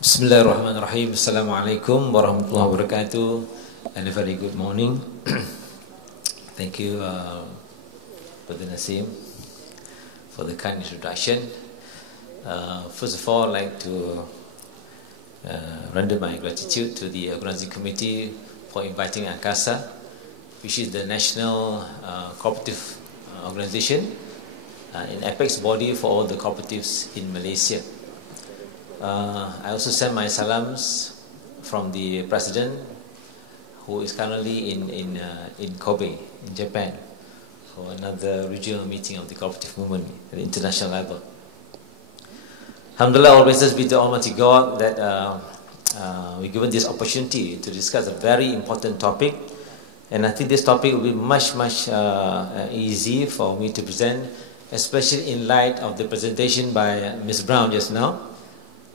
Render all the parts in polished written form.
Bismillahirrahmanirrahim. Assalamualaikum warahmatullahi wabarakatuh, and a very good morning. Thank you, Brother Nasim, for the kind introduction. First of all, I'd like to render my gratitude to the organizing committee for inviting ANCASA, which is the national cooperative organization, an apex body for all the cooperatives in Malaysia. I also send my salams from the president, who is currently in Kobe, in Japan, for another regional meeting of the cooperative movement at the international level. Alhamdulillah, all praises be to Almighty God that we're given this opportunity to discuss a very important topic, and I think this topic will be much easy for me to present, especially in light of the presentation by Ms. Brown just now,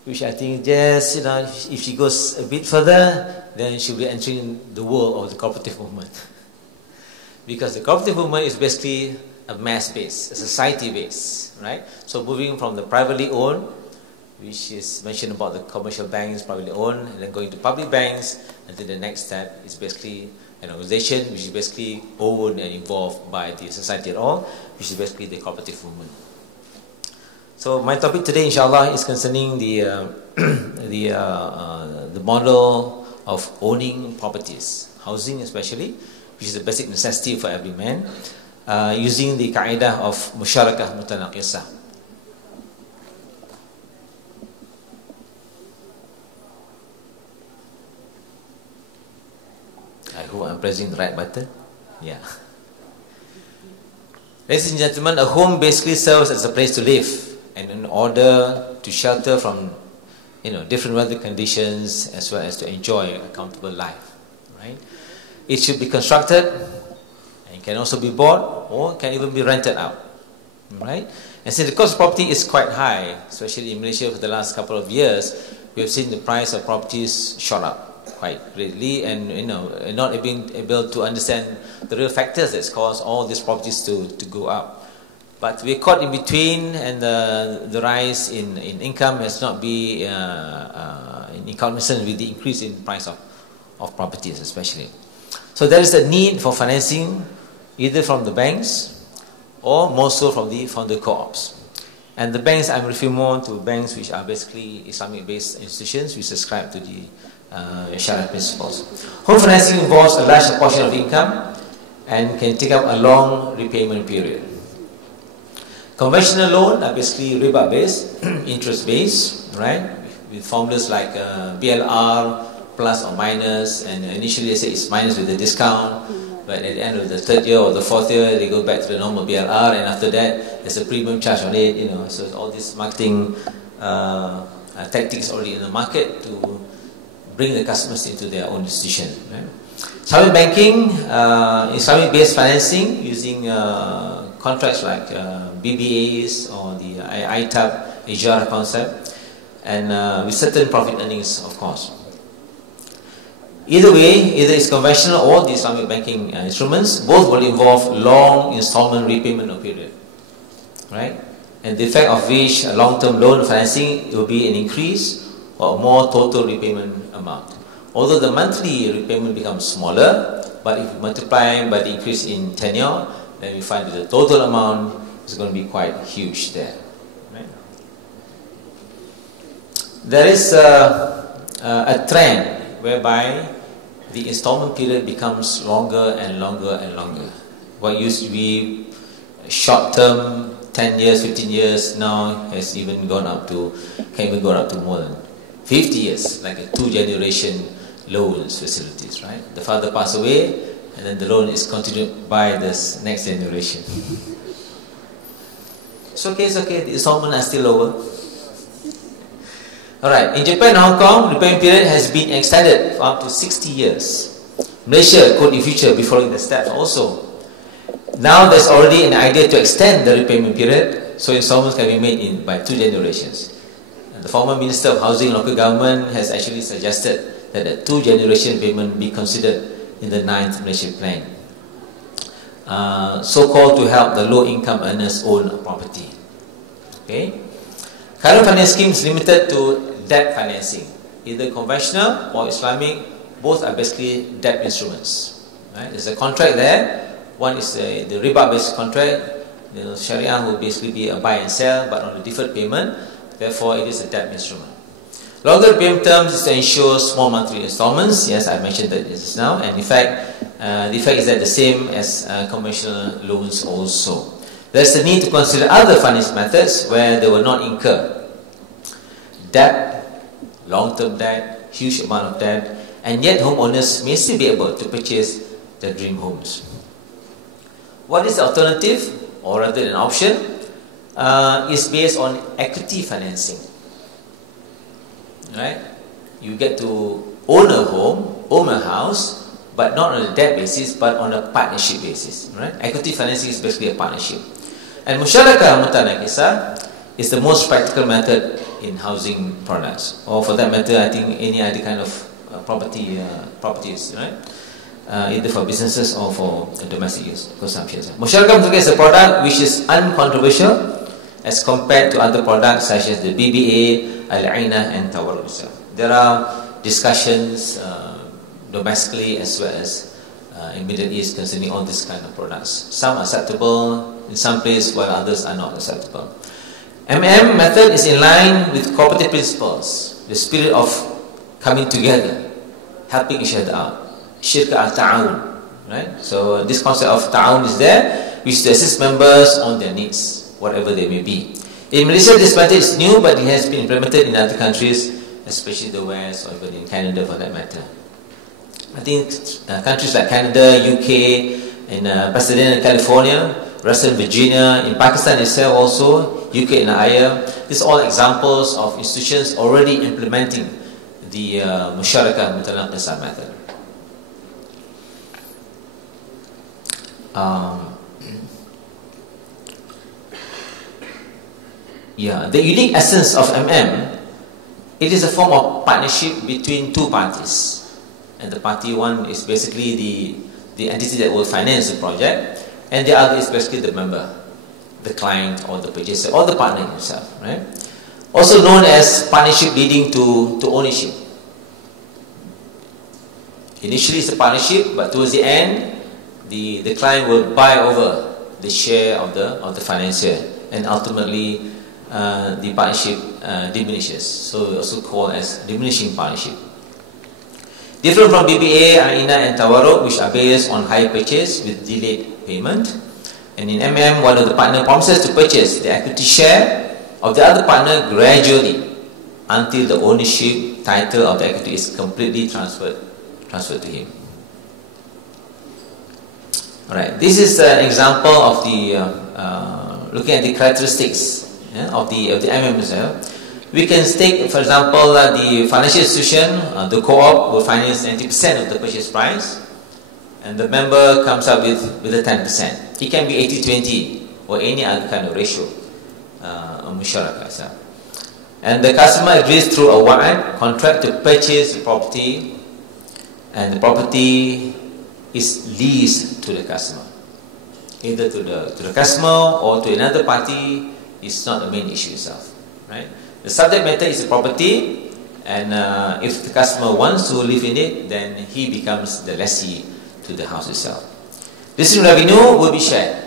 which I think just, if she goes a bit further, then she'll be entering the world of the cooperative movement. Because the cooperative movement is basically a mass-based, a society-based, right? So moving from the privately owned, which is mentioned about the commercial banks, privately owned, and then going to public banks, and then the next step is basically an organization which is basically owned and involved by the society at all, which is basically the cooperative movement. So my topic today, inshallah, is concerning the model of owning properties, housing especially, which is a basic necessity for every man, using the qaedah of Musyarakah Mutanaqisah. I hope I'm pressing the right button. Yeah. Ladies and gentlemen, a home basically serves as a place to live, and in order to shelter from different weather conditions, as well as to enjoy a comfortable life, right? It should be constructed and can also be bought or can even be rented out, right? And since the cost of property is quite high, especially in Malaysia for the last couple of years, we have seen the price of properties shot up quite greatly, and not being able to understand the real factors that's caused all these properties to go up. But we're caught in between, and the rise in income has not been in cognizance with the increase in price of properties especially. So there is a need for financing either from the banks or more so from the co-ops. And the banks, I'm referring more to banks which are basically Islamic-based institutions which subscribe to the Sharia principles. Home financing involves a large portion of income and can take up a long repayment period. Conventional loan are basically riba-based, interest-based, right? With formulas like BLR, plus or minus, and initially they say it's minus with a discount, but at the end of the third year or the fourth year, they go back to the normal BLR, and after that, there's a premium charge on it, so all these marketing tactics already in the market to bring the customers into their own institution, right? Islamic banking, Islamic-based financing using contracts like BBAs or the ITAB, Ijara concept, and with certain profit earnings, of course. Either way, either it's conventional or the Islamic banking instruments, both will involve long installment repayment period, right? And the effect of which a long-term loan financing will be an increase or a more total repayment amount. Although the monthly repayment becomes smaller, but if you multiply by the increase in tenure, then we find that the total amount is going to be quite huge there. Right? There is a trend whereby the installment period becomes longer and longer and longer. What used to be short-term, 10 years, 15 years, now has even gone up to, can even go up to more than 50 years, like a 2-generation loans facilities, right? The father passed away, and then the loan is continued by this next generation. It's okay, the installments are still lower. Alright, in Japan and Hong Kong, repayment period has been extended for up to 60 years. Malaysia could in future be following the steps also. Now there's already an idea to extend the repayment period, so installments can be made by 2 generations. And the former Minister of Housing and Local Government has actually suggested that a 2-generation payment be considered in the 9th Malaysia Plan, so-called to help the low-income earners own a property. Okay, current finance scheme is limited to debt financing. either conventional or Islamic, both are basically debt instruments. Right? There's a contract there. One is the riba-based contract. The Sharia will basically be a buy and sell, but on a deferred payment. Therefore, it is a debt instrument. Longer payment terms is to ensure small monthly installments. Yes, I mentioned that just now. And in fact, the effect is that the same as conventional loans also. There's the need to consider other financing methods where they will not incur debt, long-term debt, huge amount of debt, and yet homeowners may still be able to purchase their dream homes. What is the alternative, or rather an option, is based on equity financing. Right? You get to own a home, own a house, but not on a debt basis, but on a partnership basis. Right? Equity financing is basically a partnership. And Musyarakah Mutanaqisah is the most practical method in housing products, or for that matter, I think any other kind of properties, right? Either for businesses or for domestic use, consumption. Musyarakah Mutanaqisah is a product which is uncontroversial as compared to other products such as the BBA, Al-Aina, and Tawarruk. There are discussions domestically as well as in Middle East concerning all these kind of products. Some are acceptable in some places, while others are not acceptable. Method is in line with cooperative principles, the spirit of coming together, helping each other out. Shirka al-ta'awun, right? So this concept of ta'awun is there, which is to assist members on their needs, whatever they may be. In Malaysia, this method is new, but it has been implemented in other countries, especially the West, or even in Canada for that matter. I think countries like Canada, UK, in Pasadena, California, Western Virginia, in Pakistan itself also, UK and IR, these are all examples of institutions already implementing the Musyarakah Mutanaqisah method. The unique essence of it is a form of partnership between two parties. And the party one is basically the entity that will finance the project, and the other is basically the member, the client or the purchaser or the partner himself, right? Also known as partnership leading to ownership. Initially it's a partnership, but towards the end, the client will buy over the share of the financier, and ultimately the partnership diminishes. So also called as diminishing partnership. Different from BBA, Aina, and Tawarruk, which are based on hire purchase with delayed payment. And in one of the partner promises to purchase the equity share of the other partner gradually until the ownership title of the equity is completely transferred to him. Alright, this is an example of the looking at the characteristics of the itself. We can take, for example, the financial institution, the co-op will finance 90% of the purchase price, and the member comes up with a 10%. It can be 80-20 or any other kind of ratio on Musyarakah. And the customer agrees through a wa'ad contract to purchase the property, and the property is leased to the customer, either to the customer or to another party. Is not the main issue itself, right? The subject matter is the property, and if the customer wants to live in it, then he becomes the lessee to the house itself. This revenue will be shared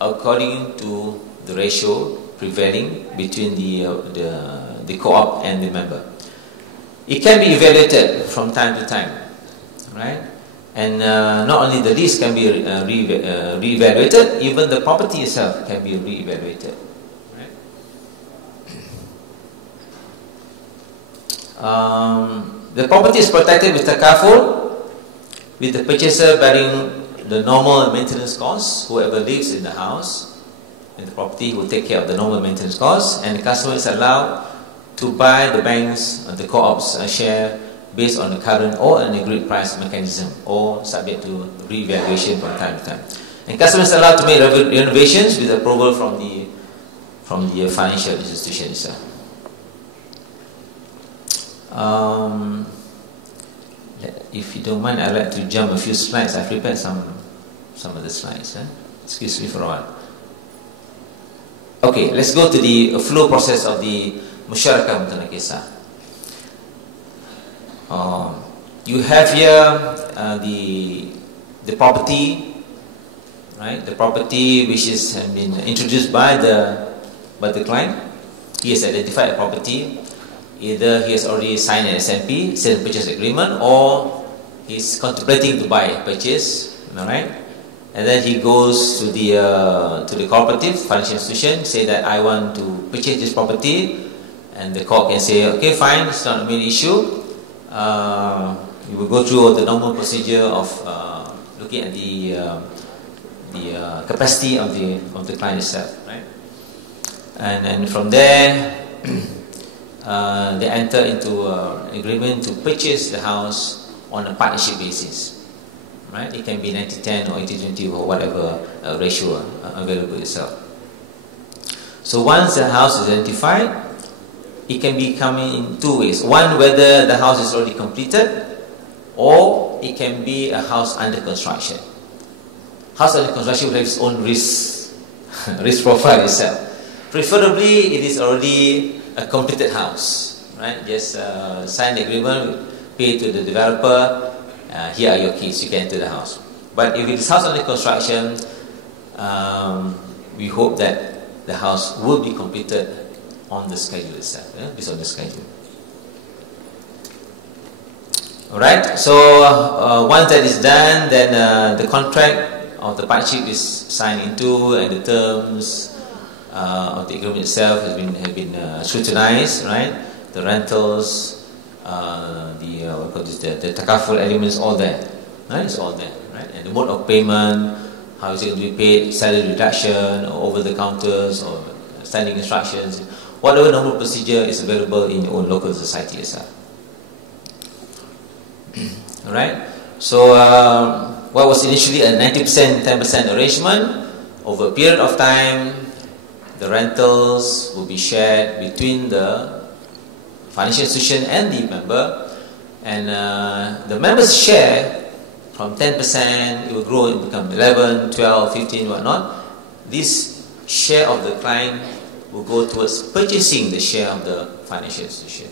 according to the ratio prevailing between the co-op and the member. It can be evaluated from time to time, right? And not only the lease can be re-evaluated, even the property itself can be re-evaluated. The property is protected with takaful, with the purchaser bearing the normal maintenance costs. Whoever lives in the house, in the property, will take care of the normal maintenance costs, and the customer is allowed to buy the bank's, the co-op's share based on the current or an agreed price mechanism, or subject to re-evaluation from time to time. And customers are allowed to make renovations with approval from the financial institution itself. If you don't mind, I'd like to jump a few slides. I've prepared some of the slides. Excuse me for a while. Okay, let's go to the flow process of the Musyarakah Mutanaqisah. You have here the property, right? The property which has been introduced by the client. He has identified a property. Either he has already signed an SMP, sale and purchase agreement, or he's contemplating to buy a purchase, alright? And then he goes to the cooperative financial institution, say that I want to purchase this property, and the court can say, okay, fine, it's not a main issue. You will go through the normal procedure of looking at the capacity of the client itself, right? And from there, they enter into an agreement to purchase the house on a partnership basis, right? It can be 90-10 or 80-20 or whatever ratio available itself. So once the house is identified, it can be coming in two ways. One, whether the house is already completed, or it can be a house under construction. House under construction will have its own risk profile itself. Preferably, it is already a completed house, right? Just sign the agreement, pay to the developer. Here are your keys. You can enter the house. But if it is house under construction, we hope that the house will be completed on the schedule itself, based on the schedule. Alright, so once that is done, then the contract of the partnership is signed into, and the terms of the agreement itself have been scrutinized, right? The rentals, the takaful elements, all there, right? It's all there, right? And the mode of payment, how is it going to be paid, salary reduction, or over the counters, or standing instructions, whatever normal procedure is available in your own local society itself. Alright, so what was initially a 90%, 10% arrangement, over a period of time, the rentals will be shared between the financial institution and the member, and the member's share from 10%, it will grow and become 11, 12, 15, whatnot. This share of the client will go towards purchasing the share of the financial institution.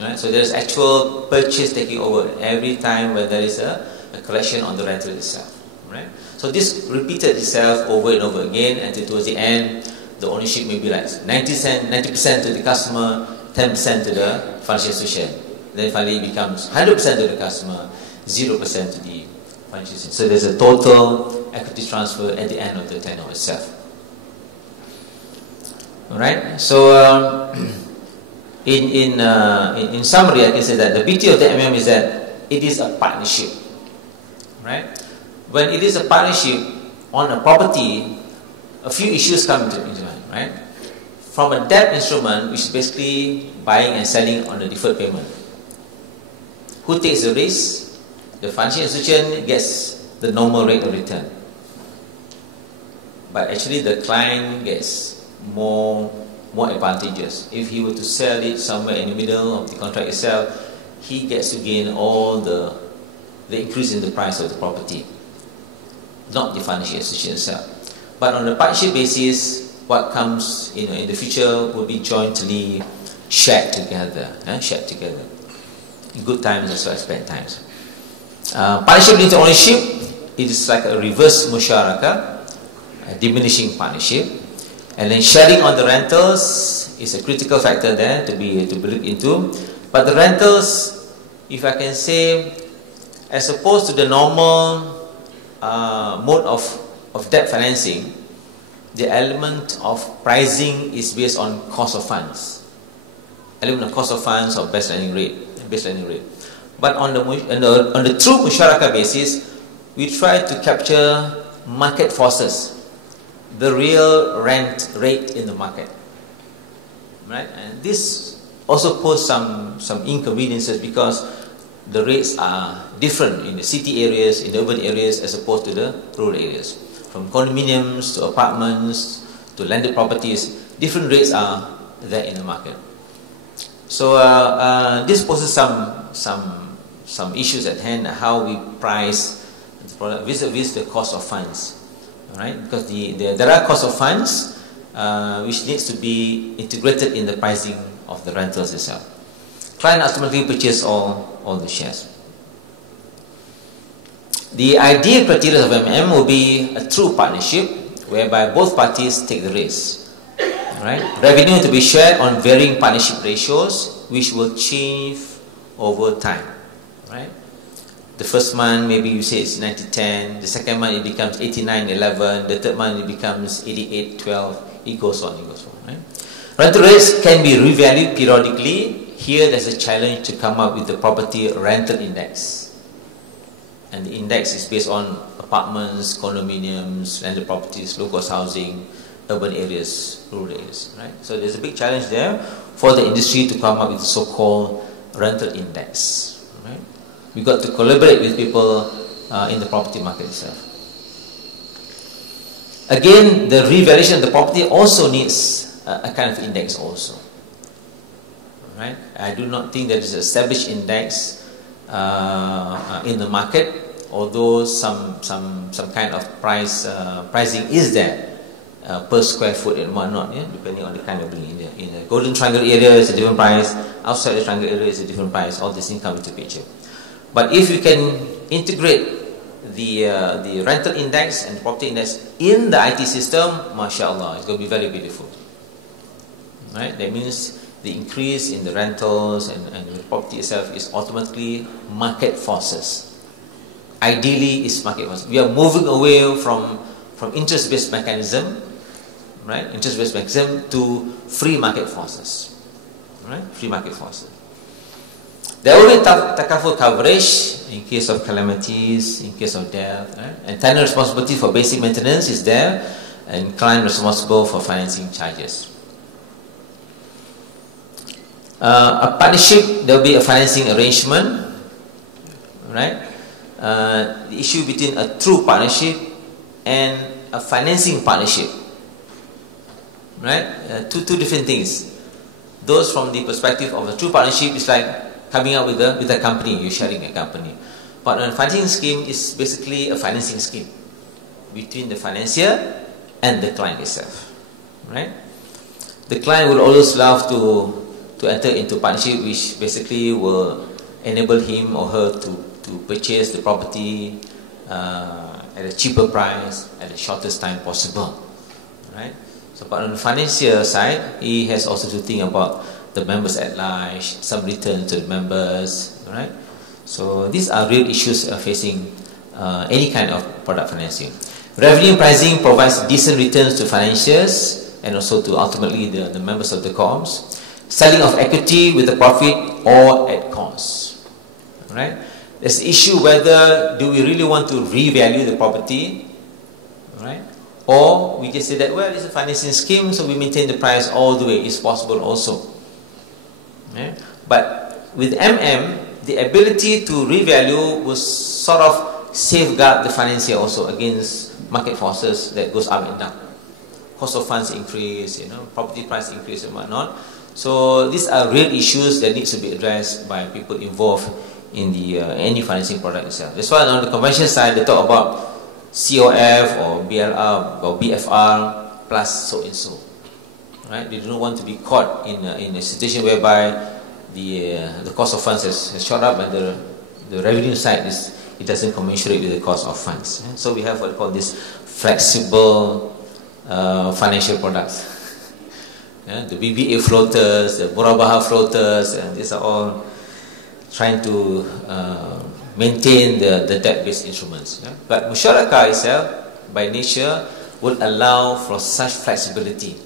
Right? So there is actual purchase taking over every time when there is a collection on the rental itself. Right? So this repeated itself over and over again until towards the end, the ownership may be like 90% to the customer, 10% to the financial institution. Then finally it becomes 100% to the customer, 0% to the financial institution. So there's a total equity transfer at the end of the tenure itself. Alright, so in summary, I can say that the beauty of the MM is that it is a partnership. Right? When it is a partnership on a property, a few issues come into mind. Right? From a debt instrument, which is basically buying and selling on a deferred payment. Who takes the risk? The financial institution gets the normal rate of return, but actually the client gets more advantageous. If he were to sell it somewhere in the middle of the contract itself, he gets to gain all the increase in the price of the property, not the financial institution itself. But on a partnership basis, what comes in the future will be jointly shared together. In good times as well as bad times. Partnership linked to ownership, it is like a reverse musyarakah, a diminishing partnership. And then sharing on the rentals is a critical factor there to be looked into. But the rentals, if I can say, as opposed to the normal mode of debt financing, the element of pricing is based on cost of funds. Element of cost of funds or base lending rate. But on the true musyarakah basis, we try to capture market forces, the real rent rate in the market, right? And this also poses some inconveniences because the rates are different in the city areas, in the urban areas, as opposed to the rural areas. From condominiums to apartments to landed properties, different rates are there in the market. So this poses some issues at hand, how we price the product vis-a-vis the cost of funds. Right? Because there are cost of funds which needs to be integrated in the pricing of the rentals itself. client ultimately purchase all the shares. The ideal criteria of MM will be a true partnership whereby both parties take the risk. Right? Revenue to be shared on varying partnership ratios, which will change over time. Right? The first month, maybe you say it's 90-10. The second month, it becomes 89-11. The third month, it becomes 88-12. It goes on, Right? Rental rates can be revalued periodically. Here, there's a challenge to come up with the property rental index. And the index is based on apartments, condominiums, landed properties, low-cost housing, urban areas, rural areas, right? So there's a big challenge there for the industry to come up with the so-called rental index, right? We've got to collaborate with people in the property market itself. Again, the revaluation of the property also needs a kind of index also, right? I do not think there is an established index in the market, although some kind of pricing is there. Per square foot and whatnot, depending on the kind of building. In the Golden Triangle area, it's a different price. Outside the Triangle area, it's a different price. All these things come into picture. But if you can integrate the rental index and the property index in the IT system, mashallah, it's going to be very beautiful. Right? That means the increase in the rentals and the property itself is automatically market forces. Ideally, it's market forces. We are moving away from interest-based mechanism, right? Interest-based mechanism to free market forces, right? Free market forces. There will be takaful coverage in case of calamities, in case of death, right? And tenant responsibility for basic maintenance is there, and client responsible for financing charges. A partnership, there will be a financing arrangement, right? The issue between a true partnership and a financing partnership, right? Two different things. Those from the perspective of a true partnership is like coming up with a company, you're sharing a company. But a financing scheme is basically a financing scheme between the financier and the client itself, right? The client will always love to enter into partnership, which basically will enable him or her to purchase the property at a cheaper price, at the shortest time possible, right? So, but on the financial side, he has also to think about the members at large, some return to the members, right? So these are real issues facing any kind of product financing. Revenue pricing provides decent returns to financiers and also to ultimately the members of the co-ops. Selling of equity with a profit or at cost, right? There's the issue whether do we really want to revalue the property, right? Or we just say that, well, it's a financing scheme, so we maintain the price all the way. It's possible also. Yeah? But with MM, the ability to revalue will sort of safeguard the financier also against market forces that goes up and down. Cost of funds increase, property price increase and whatnot. So these are real issues that need to be addressed by people involved in the any financing product itself. That's why on the convention side, they talk about COF or BLR or BFR plus so and so. Right? They don't want to be caught in a situation whereby the cost of funds has shot up and the revenue side it doesn't commensurate with the cost of funds. So we have what we call this flexible financial products. The BBA floaters, the Murabaha floaters, and these are all trying to maintain the debt-based instruments. But Musyarakah itself, by nature, would allow for such flexibility.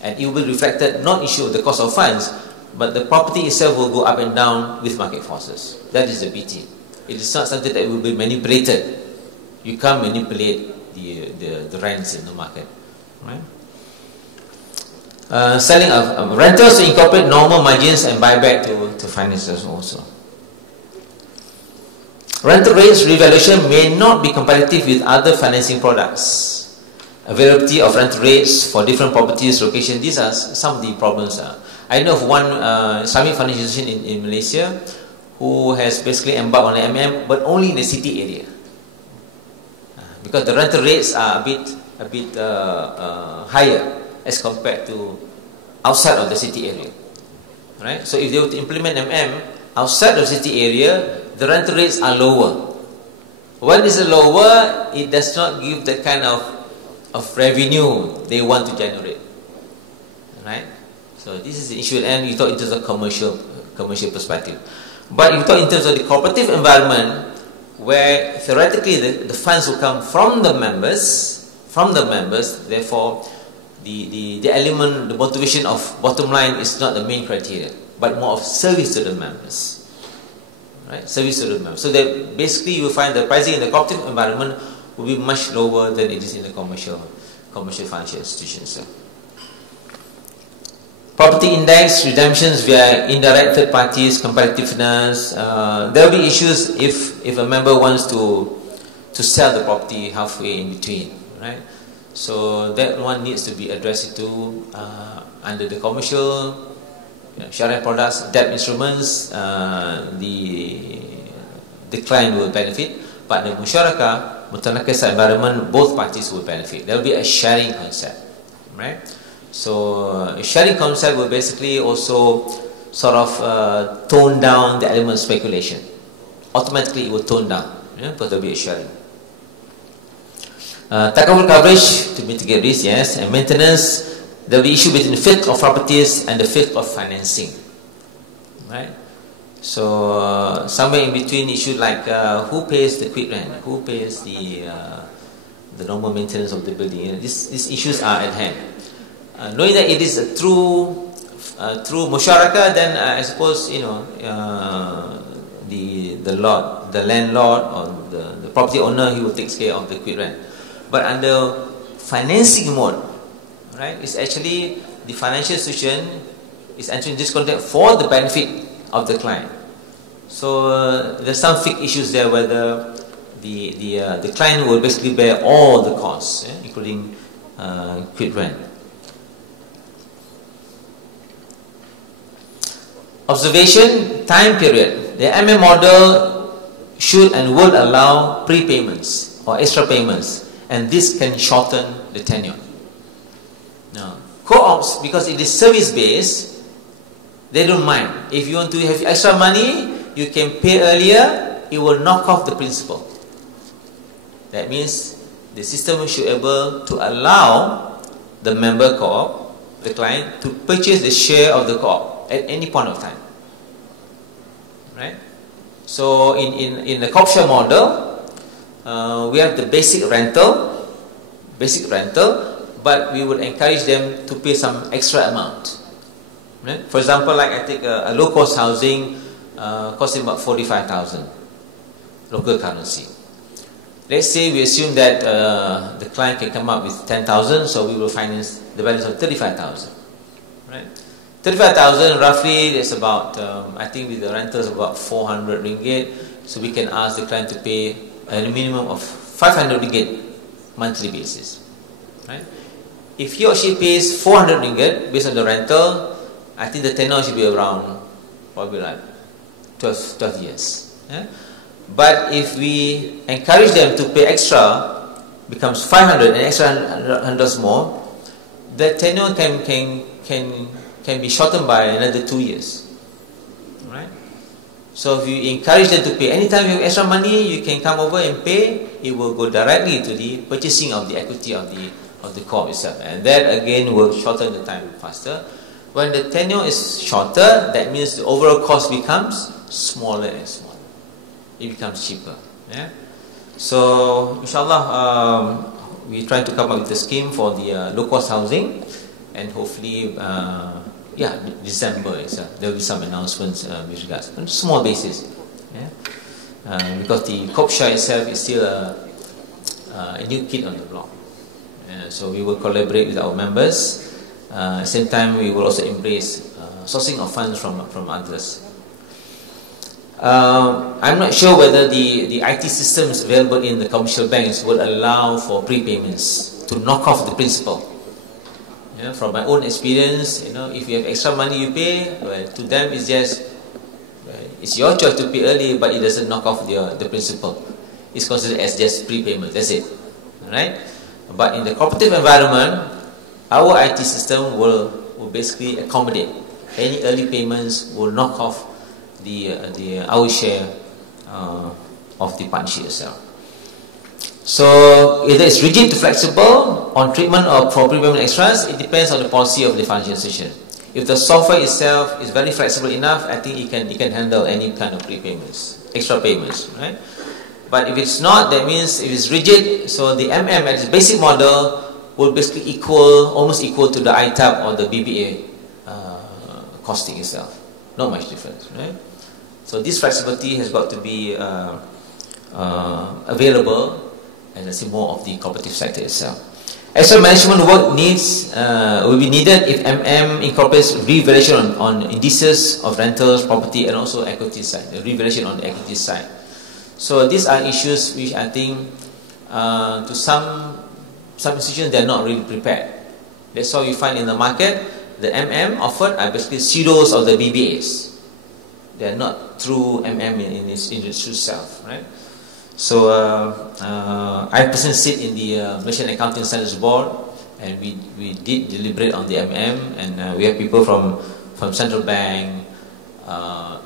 And it will be reflected not issue of the cost of funds, but the property itself will go up and down with market forces. That is the beauty. It is not something that will be manipulated. You can't manipulate the rents in the market. Right? Selling of rentals to incorporate normal margins and buyback to financiers also. Rental rates revaluation may not be competitive with other financing products. Availability of rental rates for different properties, location, these are some of the problems. I know of one Islamic financial institution in Malaysia who has basically embarked on the MM, but only in the city area. Because the rental rates are a bit higher as compared to outside of the city area. right? So if they were to implement outside of city area, the rental rates are lower. When it's lower, it does not give the kind of revenue they want to generate, right? So this is the issue, and we thought in terms of commercial perspective. But if you talk in terms of the cooperative environment, where theoretically the funds will come from the members, therefore the element, the motivation of bottom line is not the main criteria, but more of service to the members, right? Service to the members. So that basically you will find the pricing in the cooperative environment will be much lower than it is in the commercial financial institutions. Property index, redemptions via indirect third parties, competitiveness. There will be issues if a member wants to sell the property halfway in between, right? So that one needs to be addressed to under the commercial Sharia products, debt instruments. The client will benefit, but the Musyarakah Mutanaqisah environment, both parties will benefit. There will be a sharing concept, right? So a sharing concept will basically also sort of tone down the element of speculation. Automatically it will tone down, because there will be a sharing. Takaful coverage to mitigate risk, yes, and maintenance. There will be issue between the fiqh of properties and the fiqh of financing, right? So somewhere in between issue like who pays the quick rent, who pays the normal maintenance of the building. These issues are at hand. Knowing that it is a true musyarakah, then I suppose the landlord or the property owner, he will take care of the quick rent. But under financing mode, right, it's actually the financial institution is entering this contract for the benefit of the client. So there's some fixed issues there, whether the client will basically bear all the costs, including quick rent. Observation, time period. The model should and will allow prepayments or extra payments, and this can shorten the tenure. Now, co-ops, because it is service-based, they don't mind. If you want to have extra money, you can pay earlier, it will knock off the principal. That means the system should be able to allow the member co-op, the client, to purchase the share of the co-op at any point of time, right? So in the co-op share model, we have the basic rental, but we would encourage them to pay some extra amount, right? For example, like I take a low cost housing, costing about 45,000 local currency. Let's say we assume that the client can come up with 10,000, so we will finance the balance of 35,000, right? 35,000 roughly, that's about, I think with the rentals about 400 ringgit. So we can ask the client to pay a minimum of 500 ringgit monthly basis, right? If he or she pays 400 ringgit based on the rental, I think the tenure should be around probably like 12 years. Yeah? But if we encourage them to pay extra, becomes 500 and extra 100 more, the tenure can be shortened by another 2 years, right? So if you encourage them to pay, anytime you have extra money, you can come over and pay. It will go directly to the purchasing of the equity of the co-op itself, and that again will shorten the time faster. When the tenure is shorter, that means the overall cost becomes smaller and smaller. It becomes cheaper. Yeah. So inshallah, we try to come up with a scheme for the low cost housing, and hopefully, December there will be some announcements with regards on a small basis. Yeah. Because the co-op share itself is still a new kid on the block. So we will collaborate with our members. At the same time, we will also embrace sourcing of funds from others. I'm not sure whether the IT systems available in the commercial banks will allow for prepayments to knock off the principal. From my own experience, if you have extra money you pay, well, to them it's just, it's your choice to pay early, but it doesn't knock off the principal. It's considered as just prepayment, that's it. Right? But in the cooperative environment, our IT system will basically accommodate any early payments will knock off our share of the partnership itself. So either it's rigid to flexible on treatment of for prepayment extras, it depends on the policy of the financial institution. If the software itself is very flexible enough, I think it can handle any kind of prepayments, extra payments, right? But if it's not, that means if it's rigid, so the MM at its basic model will basically almost equal to the ITAP or the BBA costing itself. Not much difference, right? So this flexibility has got to be available, and let's say more of the cooperative sector itself. Extra management work will be needed if MM incorporates revaluation on indices of rentals, property, and also equity side. The revaluation on the equity side. So these are issues which I think to some institutions they are not really prepared. That's why you find in the market the MM offered are basically pseudos of the BBAs. They are not true MM in its true self, right? So I personally sit in the Malaysian Accounting Standards Board, and we did deliberate on the MM, and we have people from central bank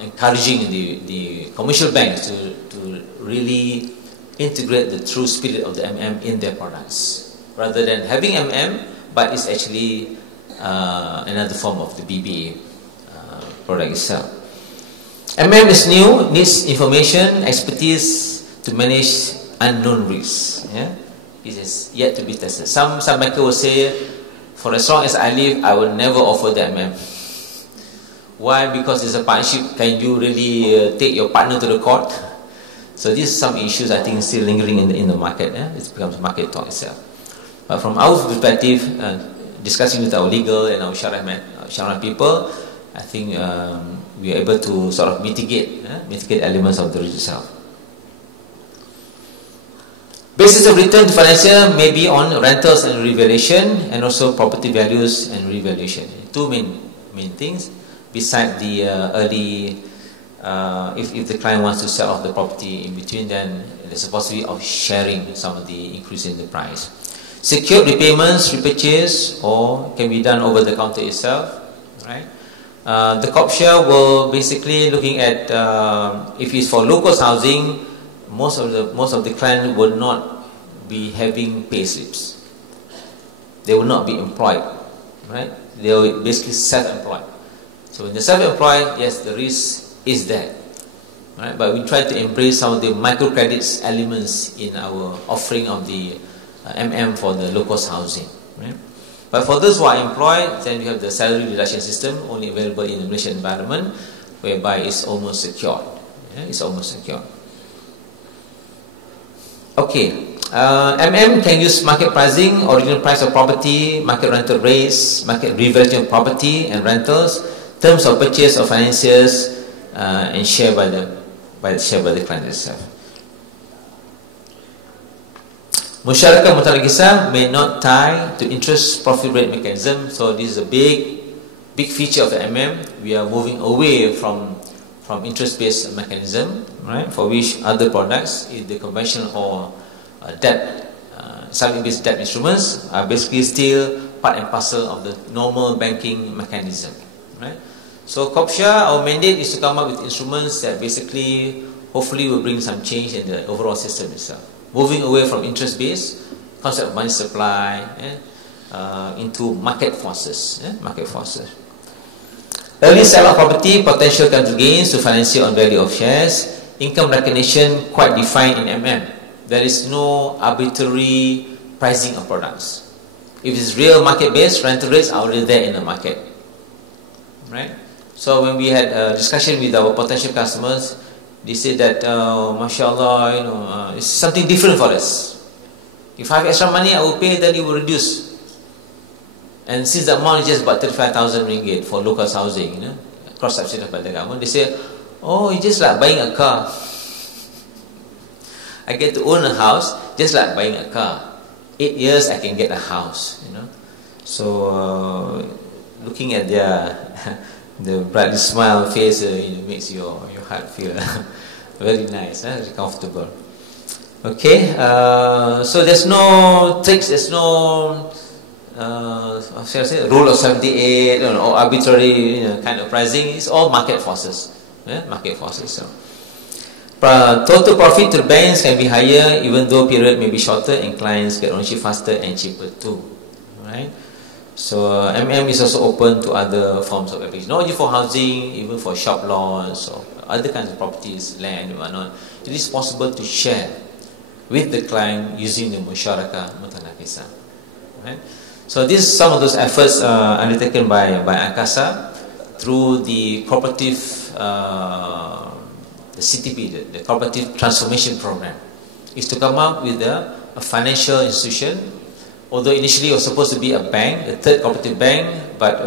encouraging the commercial banks to really integrate the true spirit of the MM in their products, rather than having MM, but it's actually another form of the BBA product itself. MM is new, needs information, expertise to manage unknown risks. Yeah? It is yet to be tested. Some banker will say, for as long as I live, I will never offer the MM. Why? Because it's a partnership. Can you really take your partner to the court? So these are some issues I think still lingering in the market. Yeah? It becomes market talk itself. But from our perspective, discussing with our legal and our Syariah people, I think we are able to sort of mitigate elements of the risk itself. Basis of return to financier may be on rentals and revaluation, and also property values and revaluation. Two main things. Besides the early, if the client wants to sell off the property in between, then there's a possibility of sharing some of the increase in the price. Secured repayments, repurchase, or can be done over the counter itself, right? The corp share will basically looking at if it's for low-cost housing, most of the clients will not be having pay slips. They will not be employed, right? They will basically self-employed. So when they're self-employed, yes, the risk is there, right? But we try to embrace some of the microcredits elements in our offering of the MM for the low-cost housing, right? But for those who are employed, then we have the salary reduction system only available in the Malaysian environment, whereby it's almost secured. Yeah, it's almost secured. Okay, MM can use market pricing, original price of property, market rental rates, market revaluation of property and rentals, terms of purchase of financiers, and share by the client itself. Musyarakah Mutanaqisah may not tie to interest profit rate mechanism. So this is a big feature of the MM. We are moving away from interest-based mechanism, right? For which other products, the conventional or debt, salary-based debt instruments are basically still part and parcel of the normal banking mechanism, right? So COPSHA, our mandate is to come up with instruments that basically, hopefully, will bring some change in the overall system itself. Moving away from interest-based concept of money supply into market forces. Early sale of property, potential capital gains to financier on value of shares. Income recognition quite defined in MM. There is no arbitrary pricing of products. If it's real market-based, rental rates are already there in the market, right? So when we had a discussion with our potential customers, they said that, mashallah, it's something different for us. If I have extra money, I will pay, then it will reduce. And since the amount is just about 35,000 ringgit for local housing, cross-subsidized by the government, they say, oh, it's just like buying a car. I get to own a house just like buying a car. 8 years, I can get a house. So looking at the brightly smile face, makes your heart feel very nice, very comfortable. Okay, so there's no tricks, there's no rule of 78 or arbitrary kind of pricing. It's all market forces. Market forces. So, total profit to the banks can be higher even though period may be shorter and clients get ownership faster and cheaper too. Right? So is also open to other forms of application, not only for housing, even for shop loans or other kinds of properties, land and whatnot. It is possible to share with the client using the Musyarakah Mutanaqisah. Right? So this is some of those efforts undertaken by Angkasa through the cooperative, the CTP, the Cooperative Transformation Program, is to come up with a financial institution. Although initially it was supposed to be a bank, a third cooperative bank, but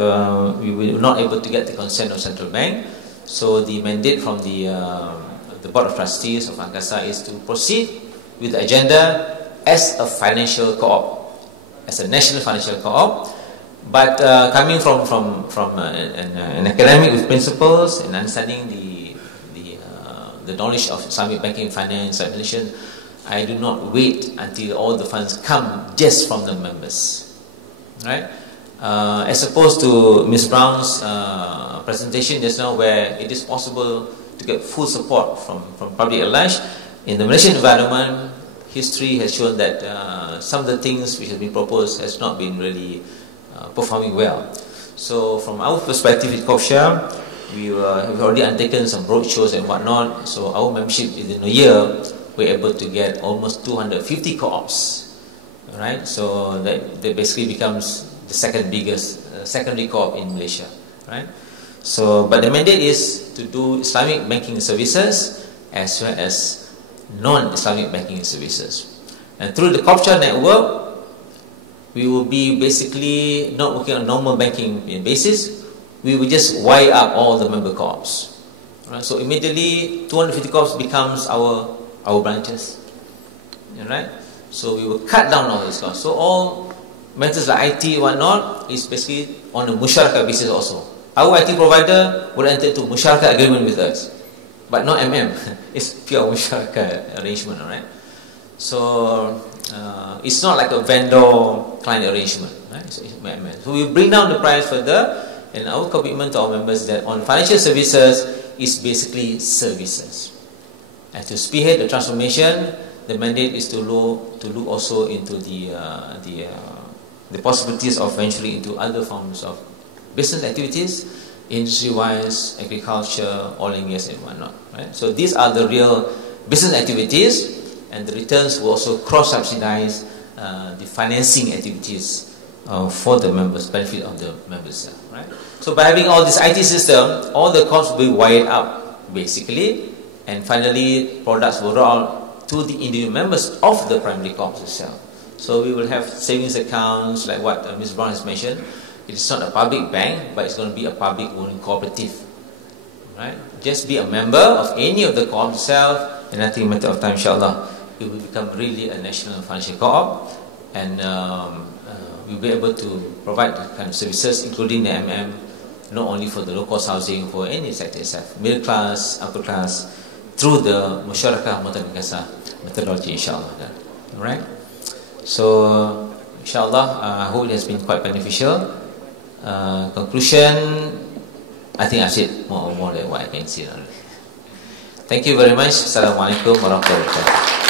we were not able to get the consent of central bank. So the mandate from the Board of Trustees of Angkasa is to proceed with the agenda as a financial co-op, as a national financial co-op, but coming from an academic with principles and understanding the knowledge of Islamic banking, finance, administration, I do not wait until all the funds come just from the members, right? As opposed to Ms. Brown's presentation just now, where it is possible to get full support from public at large. In the Malaysian environment, history has shown that some of the things which have been proposed has not been really performing well. So from our perspective at COPSHA, we've already undertaken some roadshows and whatnot. So our membership within a year, we're able to get almost 250 co-ops, right? So that basically becomes the second biggest secondary co-op in Malaysia, right? So, but the mandate is to do Islamic banking services as well as non-Islamic banking services. And through the COPSHA network, we will be basically not working on normal banking basis. We will just wire up all the member co-ops. Right? So immediately 250 co-ops becomes our branches, right? So we will cut down all these costs. So all matters like IT and whatnot is basically on a Musyarakah basis also. Our IT provider will enter into Musyarakah agreement with us, but not It's pure Musyarakah arrangement, alright? So it's not like a vendor-client arrangement, right? So we bring down the price further, and our commitment to our members is that on financial services is basically services. And to spearhead the transformation, the mandate is to look also into the possibilities of venturing into other forms of business activities, industry-wise, agriculture, oil and gas, and whatnot. Right? So these are the real business activities, and the returns will also cross-subsidize the financing activities for the members, benefit of the members. Right? So by having all this IT system, all the costs will be wired up, basically. And finally, products will roll out to the individual members of the primary corps itself. So we will have savings accounts, like what Ms. Brown has mentioned. It's not a public bank, but it's going to be a public-owned cooperative. Right? Just be a member of any of the co-ops itself, and I think in a matter of time, inshallah, it will become really a national financial co-op, and we'll be able to provide the kind of services, including the not only for the low-cost housing, for any sector itself, middle class, upper class, through the Musyarakah Mutanaqisah methodology, inshallah. Alright? So, inshallah, I hope it has been quite beneficial. Conclusion, I think I said more than what I can say already. Thank you very much. Assalamualaikum warahmatullahi wabarakatuh.